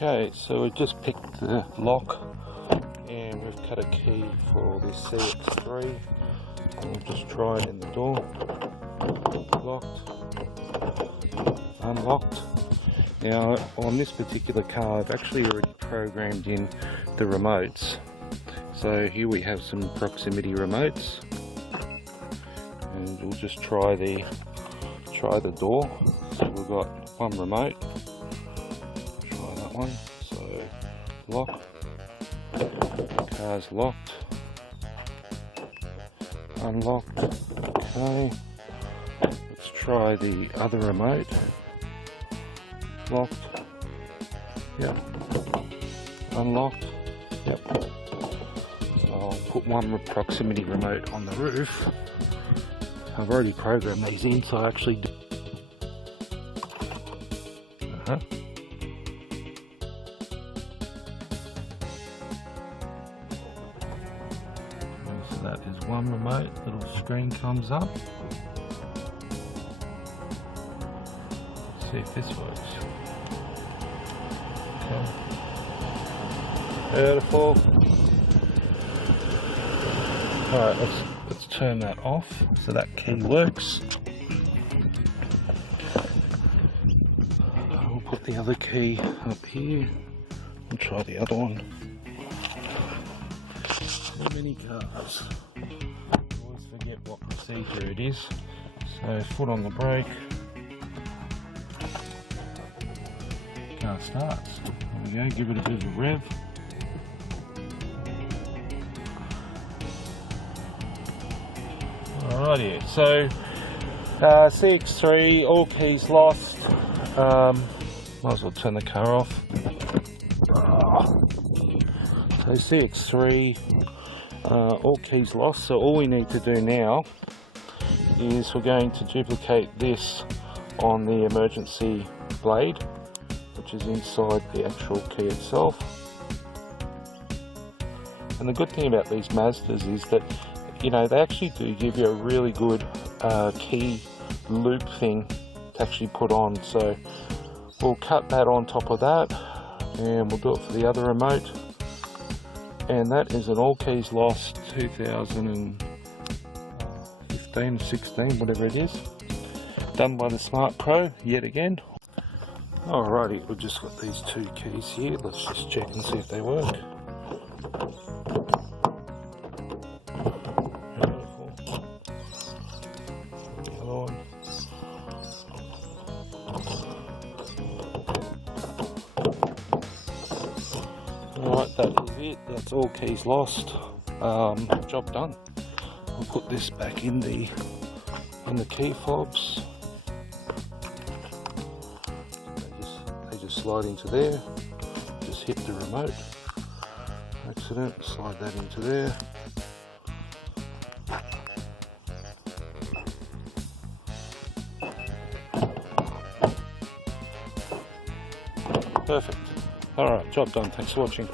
Okay, so we just picked the lock and we've cut a key for this CX3 and we'll just try it in the door. Locked, unlocked. Now on this particular car I've actually already programmed in the remotes. So here we have some proximity remotes and we'll just try the door. So we've got one remote. Try that one. So lock. Car's locked. Unlocked. Okay. Let's try the other remote. Locked. Yep. Unlocked. Yep. So I'll put one proximity remote on the roof. I've already programmed these in, so I actually do. So that is one remote, little screen comes up. Let's see if this works. Okay. Beautiful. Alright, let's turn that off so that key works. We'll put the other key up here and try the other one. So many cars. I always forget what procedure it is. So foot on the brake. Car starts. There we go, give it a bit of a rev. Alrighty, so CX3, all keys lost. Might as well turn the car off. So CX3, all keys lost. So all we need to do now is we're going to duplicate this on the emergency blade, which is inside the actual key itself. And the good thing about these Mazdas is that, you know, they actually do give you a really good key loop thing to actually put on. So we'll cut that on top of that and we'll do it for the other remote. And that is an all keys lost 2015, 16, whatever it is. Done by the Smart Pro yet again. Alrighty, we've just got these two keys here. Let's just check and see if they work. Alright, that is it. That's all keys lost. Job done. I'll put this back in the key fobs. They just slide into there. Just hit the remote. Accident. Slide that into there. Perfect. Alright, job done. Thanks for watching.